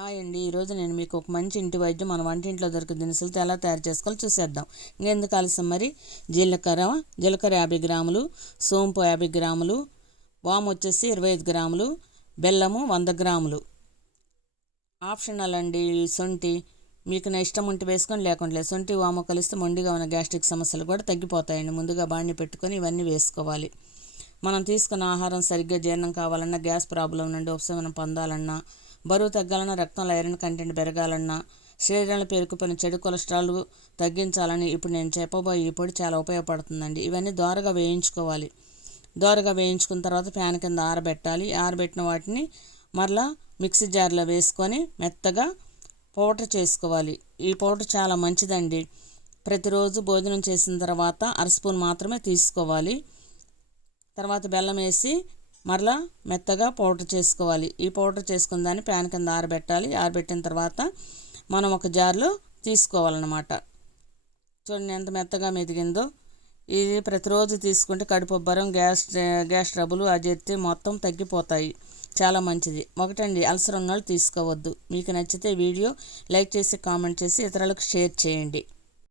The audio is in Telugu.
హాయ్ అండి. ఈరోజు నేను మీకు ఒక మంచి ఇంటి వైద్యం మన వంటింట్లో దొరికే దినుసులతో ఎలా తయారు చేసుకోవాలో చూసేద్దాం. ఇంకెందుకు ఆలస్యం, మరి జీలకర్ర 50 గ్రాములు, సోంపు 50 గ్రాములు, వాము వచ్చేసి 25 గ్రాములు, బెల్లము 100 గ్రాములు. ఆప్షనల్ అండి. శొంఠి మీకు నా ఇష్టం ఉంటే వేసుకొని, లేకుండా లేదు. శొంఠి వాము కలిస్తే మొండిగా ఉన్న గ్యాస్ట్రిక్ సమస్యలు కూడా తగ్గిపోతాయండి. ముందుగా బాణీ పెట్టుకొని ఇవన్నీ వేసుకోవాలి. మనం తీసుకున్న ఆహారం సరిగ్గా జీర్ణం కావాలన్నా, గ్యాస్ ప్రాబ్లం నుండి ఉపశమనం పొందాలన్నా, బరువు తగ్గాలన్నా, రక్తంలో ఐరన్ కంటెంట్ పెరగాలన్నా, శరీరంలో పేరుకుపోయిన చెడు కొలెస్ట్రాల్ తగ్గించాలని ఇప్పుడు నేను చెప్పబోయే ఈ పొడి చాలా ఉపయోగపడుతుందండి. ఇవన్నీ దోరగా వేయించుకోవాలి. దోరగా వేయించుకున్న తర్వాత ఫ్యాన్ కింద ఆరబెట్టాలి. ఆరబెట్టిన వాటిని మరలా మిక్సీ జార్లో వేసుకొని మెత్తగా పౌడర్ చేసుకోవాలి. ఈ పౌడర్ చాలా మంచిదండి. ప్రతిరోజు భోజనం చేసిన తర్వాత 1/2 స్పూన్ మాత్రమే తీసుకోవాలి. తర్వాత బెల్లం వేసి మరలా మెత్తగా పౌడర్ చేసుకోవాలి. ఈ పౌడర్ చేసుకున్న దాన్ని ప్యాన్ కింద ఆరబెట్టాలి. ఆరబెట్టిన తర్వాత మనం ఒక జార్లో తీసుకోవాలన్నమాట. చూడండి ఎంత మెత్తగా మెదిగిందో. ఇది ప్రతిరోజు తీసుకుంటే కడుపుబ్బరం, గ్యాస్ ట్రబుల్, అజీర్తి మొత్తం తగ్గిపోతాయి. చాలా మంచిది. ఒకటండి, అల్సర్ ఉన్నోళ్ళు తీసుకోవద్దు. మీకు నచ్చితే వీడియో లైక్ చేసి కామెంట్ చేసి ఇతరులకు షేర్ చేయండి.